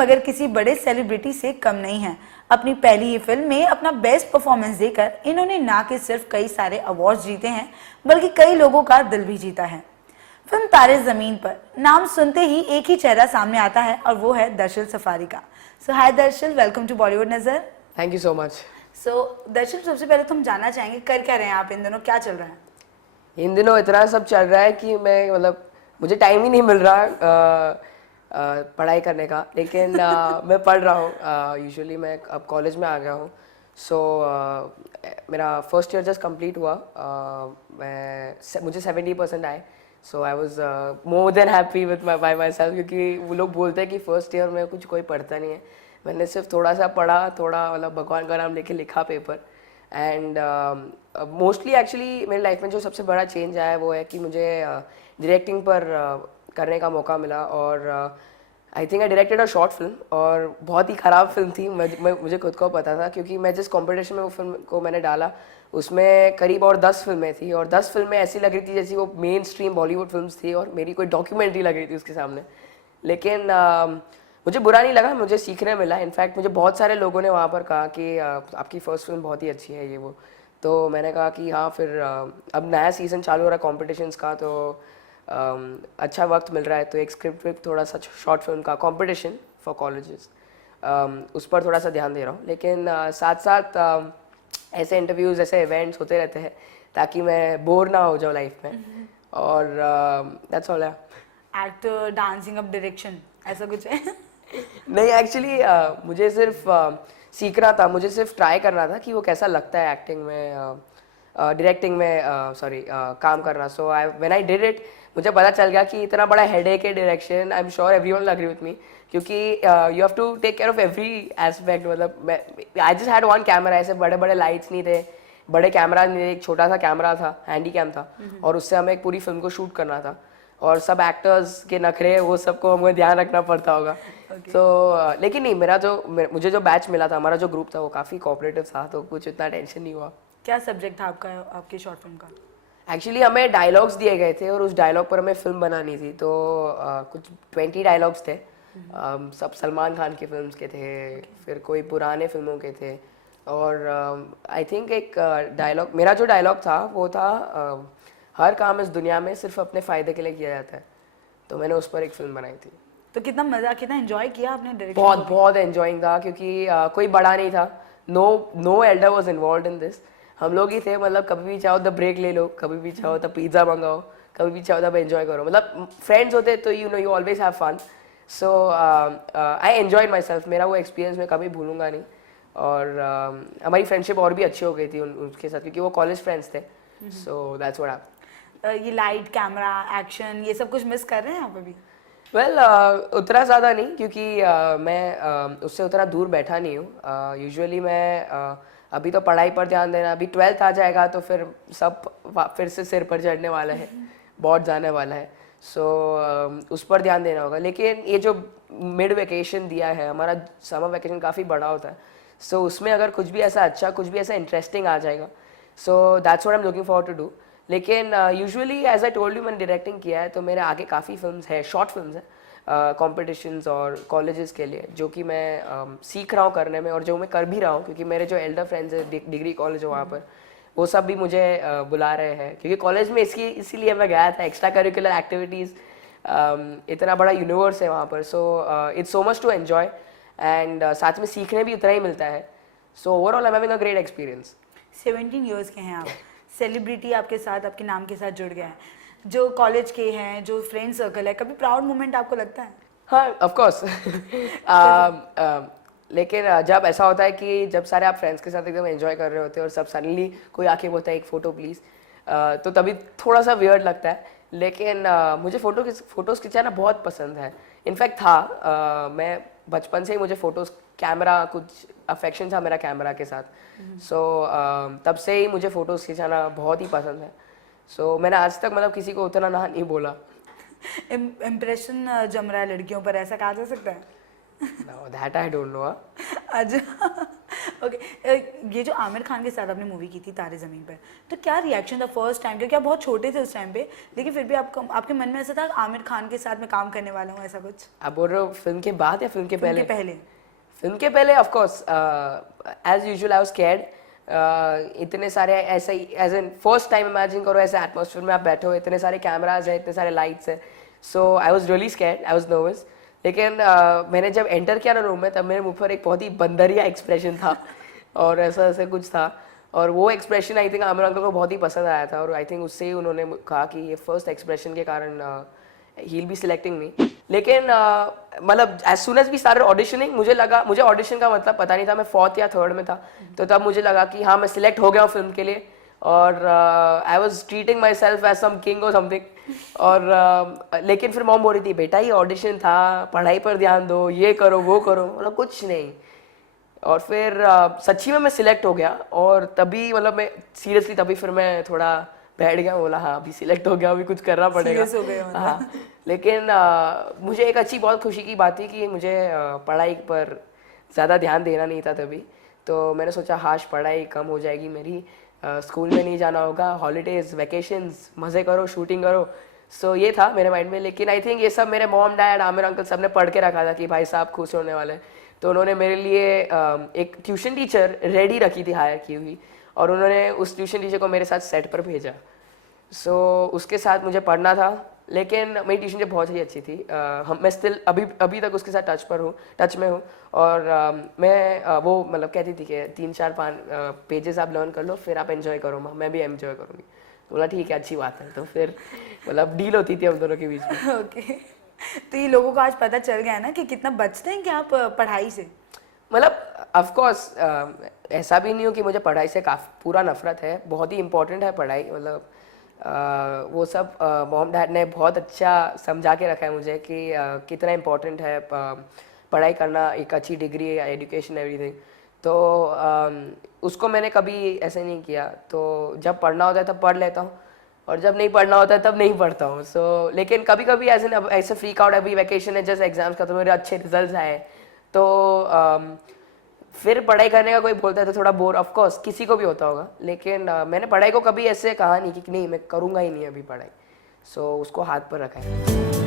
मगर किसी बड़े सेलिब्रिटी से कम नहीं है। अपनी पहली ही फिल्म में अपना बेस्ट परफॉर्मेंस देकर इन्होंने ना कि सिर्फ कई सारे अवार्ड्स जीते हैं बल्कि कई लोगों का दिल भी जीता है। फिल्म तारे जमीन पर नाम सुनते ही एक ही चेहरा सामने आता है और वो है दर्शन सफारी का। So hi Darshan, welcome to Bollywood Nazar. Thank you so much. So Darshan, सबसे पहले तो हम जानना चाहेंगे कर क्या रहे हैं आप इन दिनों, क्या चल रहा है? इन दिनों इतना सब चल रहा है कि मैं मुझे टाइम ही नहीं मिल रहा पढ़ाई करने का, लेकिन मैं पढ़ रहा हूँ। यूजुअली मैं अब कॉलेज में आ गया हूँ। सो मेरा फर्स्ट ईयर जस्ट कंप्लीट हुआ। मुझे 70% आए। So I was more than happy with by my self, क्योंकि वो लोग बोलते हैं कि फर्स्ट ईयर में कुछ कोई पढ़ता नहीं है। मैंने सिर्फ थोड़ा सा पढ़ा, थोड़ा भगवान का नाम लेके लिखा पेपर। एंड मोस्टली एक्चुअली मेरी लाइफ में जो सबसे बड़ा चेंज आया है वो है कि मुझे डायरेक्टिंग पर करने का मौका मिला। और I think I directed a short film, और बहुत ही ख़राब फिल्म थी। मुझे खुद को पता था, क्योंकि मैं जिस कंपटीशन में वो फिल्म को मैंने डाला उसमें करीब और 10 फिल्में थी, और 10 फिल्में ऐसी लग रही थी जैसी वो मेन स्ट्रीम बॉलीवुड फिल्म्स थी, और मेरी कोई डॉक्यूमेंट्री लग रही थी उसके सामने। लेकिन मुझे बुरा नहीं लगा, मुझे सीखने मिला। इनफैक्ट मुझे बहुत सारे लोगों ने वहाँ पर कहा कि आपकी फ़र्स्ट फिल्म बहुत ही अच्छी है, ये वो। तो मैंने कहा कि हाँ, फिर अब नया सीज़न चालू हो रहा है कॉम्पिटिशन्स का, तो अच्छा वक्त मिल रहा है, तो एक स्क्रिप्ट विप थोड़ा सा शॉर्ट फिल्म का कंपटीशन फॉर कॉलेजेस, उस पर थोड़ा सा ध्यान दे रहा हूँ। लेकिन साथ साथ ऐसे इंटरव्यूज़, ऐसे इवेंट्स होते रहते हैं ताकि मैं बोर ना हो जाऊँ लाइफ में। और दैट्स ऑल। एक्टर, डांसिंग, अब डायरेक्शन, ऐसा कुछ है? नहीं, एक्चुअली मुझे सिर्फ सीखना था, मुझे सिर्फ ट्राई करना था कि वो कैसा लगता है एक्टिंग में, डायरेक्टिंग में, सॉरी, काम करना। So I when I did it, मुझे पता चल गया कि इतना बड़ा हेडेक है direction. I am sure everyone will agree with me, क्योंकि you have to take care of every aspect. I just had one camera, ऐसे बड़े बड़े लाइट्स नहीं थे, बड़े कैमरा नहीं थे, एक छोटा सा कैमरा था, हैंडी कैम था, और उससे हमें एक पूरी फिल्म को शूट करना था। और सब एक्टर्स के नखरे, वो सबको हमें ध्यान रखना पड़ता होगा। तो लेकिन नहीं, मुझे जो बैच मिला था, हमारा जो ग्रुप था, वो काफ़ी कोऑपरेटिव था, तो कुछ इतना टेंशन नहीं हुआ। क्या सब्जेक्ट था आपका, आपकी शॉर्ट फिल्म का? एक्चुअली हमें डायलॉग्स दिए गए थे, और उस डायलॉग पर हमें फिल्म बनानी थी। तो कुछ 20 डायलॉग्स थे। सब सलमान खान की फिल्म्स के थे, फिर कोई पुराने फिल्मों के थे। और आई थिंक एक डायलॉग, मेरा जो डायलॉग था वो था, हर काम इस दुनिया में सिर्फ अपने फ़ायदे के लिए किया जाता है। तो मैंने उस पर एक फिल्म बनाई थी। तो कितना मज़ा, कितना एंजॉय किया आपने डायरेक्शन? बहुत एंजॉइंग था, क्योंकि कोई बड़ा नहीं था। No elder was involved in this. हम लोग ही थे। कभी भी चाहो तो ब्रेक ले लो, कभी भी चाहो तो पिज़्ज़ा मंगाओ, कभी भी चाहो तो एंजॉय करो। फ्रेंड्स होते तो you always have fun. So I enjoyed myself. मेरा वो एक्सपीरियंस मैं कभी भूलूंगा नहीं। और हमारी फ्रेंडशिप और भी अच्छी हो गई थी उसके साथ, क्योंकि वो कॉलेज फ्रेंड्स थे। सो दैट्स व्हाट हैपेंड। ये लाइट, कैमरा, एक्शन, ये सब कुछ मिस कर रहे हैं आप अभी? वेल, उतना ज़्यादा नहीं, क्योंकि मैं उससे उतना दूर बैठा नहीं हूँ। यूजुअली मैं अभी तो पढ़ाई पर ध्यान देना, अभी 12th आ जाएगा तो फिर सब फिर से सिर पर चढ़ने वाला है, बोर्ड जाने वाला है। सो उस पर ध्यान देना होगा। लेकिन ये जो मिड वेकेशन दिया है, हमारा समर वेकेशन काफ़ी बड़ा होता है। सो उसमें अगर कुछ भी ऐसा अच्छा, कुछ भी ऐसा इंटरेस्टिंग आ जाएगा, so that's what I am looking forward to do. लेकिन usually as I told you, मैंने डायरेक्टिंग किया है, तो मेरे आगे काफ़ी फिल्म्स है, शॉर्ट फिल्म्स हैं, कॉम्पिटिशन्स और कॉलेजेस के लिए, जो कि मैं सीख रहा हूँ करने में, और जो मैं कर भी रहा हूँ, क्योंकि मेरे जो एल्डर फ्रेंड्स हैं डिग्री कॉलेज है वहाँ पर, वो सब भी मुझे बुला रहे हैं। क्योंकि कॉलेज में इसीलिए मैं गया था, एक्स्ट्रा करिकुलर एक्टिविटीज़, इतना बड़ा यूनिवर्स है वहाँ पर। So it's so much to enjoy, and साथ में सीखने भी उतना ही मिलता है। So overall I am having a great experience. 17 years के हैं आप, सेलिब्रिटी आपके साथ, आपके नाम के साथ जुड़ गया है, जो कॉलेज के हैं, जो फ्रेंड सर्कल है, कभी प्राउड मोमेंट आपको लगता है? हाँ, ऑफ कोर्स। लेकिन जब ऐसा होता है कि जब सारे आप फ्रेंड्स के साथ एकदम एंजॉय कर रहे होते हैं, और सब सडनली कोई आके बोलता है एक फ़ोटो प्लीज़, तो तभी थोड़ा सा वियर्ड लगता है। लेकिन मुझे फ़ोटोज़ खिंचाना बहुत पसंद है। इनफैक्ट मैं बचपन से ही, मुझे फ़ोटोज़, कैमरा, कुछ अफेक्शन था मेरा कैमरा के साथ। सो तब से ही मुझे फ़ोटोज़ खिंचाना बहुत ही पसंद है। सो मैंने आज तक किसी को उतना ना नहीं बोला। इम्प्रेशन जम रहा है लड़कियों पर, ऐसा कहा जा सकता है? No, that I don't know. अच्छा, ओके ये जो आमिर खान के साथ आपने मूवी की थी तारे ज़मीन पर, तो क्या रिएक्शन था फर्स्ट टाइम, क्योंकि आप बहुत छोटे थे उस टाइम पे, लेकिन फिर भी आपके मन में ऐसा था आमिर खान के साथ मैं काम करने वाला हूँ, ऐसा कुछ? आप बोल रहे हो फिल्म के बाद या फिल्म के फिल्म पहले? के पहले। फिल्म के पहले of course as usual I was scared. इतने सारे ऐसे as an first time imagine करो ऐसे एटमॉस्फेयर में आप बैठे हो, इतने सारे कैमराज हैं, इतने सारे लाइट्स हैं, so I was really scared, I was nervous. लेकिन मैंने जब एंटर किया ना रूम में, तब मेरे मुंह पर एक बहुत ही बंदरिया एक्सप्रेशन था और ऐसा ऐसा कुछ था, और वो expression I think Aamir uncle को बहुत ही पसंद आया था, और आई थिंक उससे ही उन्होंने कहा कि ये फर्स्ट एक्सप्रेशन के कारण ही विल बी सिलेक्टिंग मी। लेकिन मतलब as soon as we started auditioning, मुझे ऑडिशन का मतलब पता नहीं था, मैं 4th या 3rd में था, तो तब मुझे लगा कि हाँ मैं सिलेक्ट हो गया हूँ फिल्म के लिए, और I was treating myself as some king और समथिंग। और लेकिन फिर मॉम बोल रही थी बेटा ये ऑडिशन था, पढ़ाई पर ध्यान दो, ये करो वो करो, मतलब कुछ नहीं। और फिर सच्ची में मैं सिलेक्ट हो गया, और तभी मतलब मैं सीरियसली तभी फिर मैं थोड़ा बैठ गया, बोला हाँ अभी सिलेक्ट हो गया, अभी कुछ करना पड़ेगा। Serious हो गए मतलब। हाँ, लेकिन मुझे एक अच्छी बहुत खुशी की बात थी कि मुझे पढ़ाई पर ज़्यादा ध्यान देना नहीं था तभी, तो मैंने सोचा हाश पढ़ाई कम हो जाएगी मेरी, स्कूल में नहीं जाना होगा, हॉलीडेज वैकेशंस मज़े करो, शूटिंग करो, सो ये था मेरे माइंड में। लेकिन आई थिंक ये सब मेरे मॉम डैड आमिर अंकल सब ने पढ़ के रखा था कि भाई साहब खुश होने वाले हैं, तो उन्होंने मेरे लिए एक ट्यूशन टीचर रेडी रखी थी, हायर की हुई, और उन्होंने उस ट्यूशन टीचर को मेरे साथ सेट पर भेजा, सो उसके साथ मुझे पढ़ना था। लेकिन मेरी ट्यूशन टीचर बहुत ही अच्छी थी, मैं स्टिल अभी तक उसके साथ टच में हूँ, और मैं वो मतलब कहती थी कि 3-4-5 पेजेस आप लर्न कर लो, फिर आप एंजॉय करो, मैं भी एंजॉय करूँगी। तो बोला ठीक है अच्छी बात है, तो फिर मतलब डील होती थी हम दोनों के बीच में। ओके तो ये लोगों को आज पता चल गया है ना कि कितना बचते हैं कि आप पढ़ाई से। मतलब ऑफ कोर्स ऐसा भी नहीं हो कि मुझे पढ़ाई से काफ़ी पूरा नफरत है, बहुत ही इम्पोर्टेंट है पढ़ाई, मतलब वो सब मॉम डैड ने बहुत अच्छा समझा के रखा है मुझे कि कितना इम्पोर्टेंट है पढ़ाई करना, एक अच्छी डिग्री, एजुकेशन, एवरीथिंग। तो उसको मैंने कभी ऐसे नहीं किया, तो जब पढ़ना होता है तब पढ़ लेता हूँ, और जब नहीं पढ़ना होता है तब नहीं पढ़ता हूँ। सो लेकिन कभी कभी ऐसे फ्रीक आउट, अभी वैकेशन है, जस्ट एग्जाम्स का, तो मेरे अच्छे रिजल्ट आए, तो फिर पढ़ाई करने का कोई बोलता है तो थोड़ा बोर ऑफ कोर्स किसी को भी होता होगा, लेकिन मैंने पढ़ाई को कभी ऐसे कहा नहीं कि नहीं मैं करूँगा ही नहीं अभी पढ़ाई, सो उसको हाथ पर रखा है।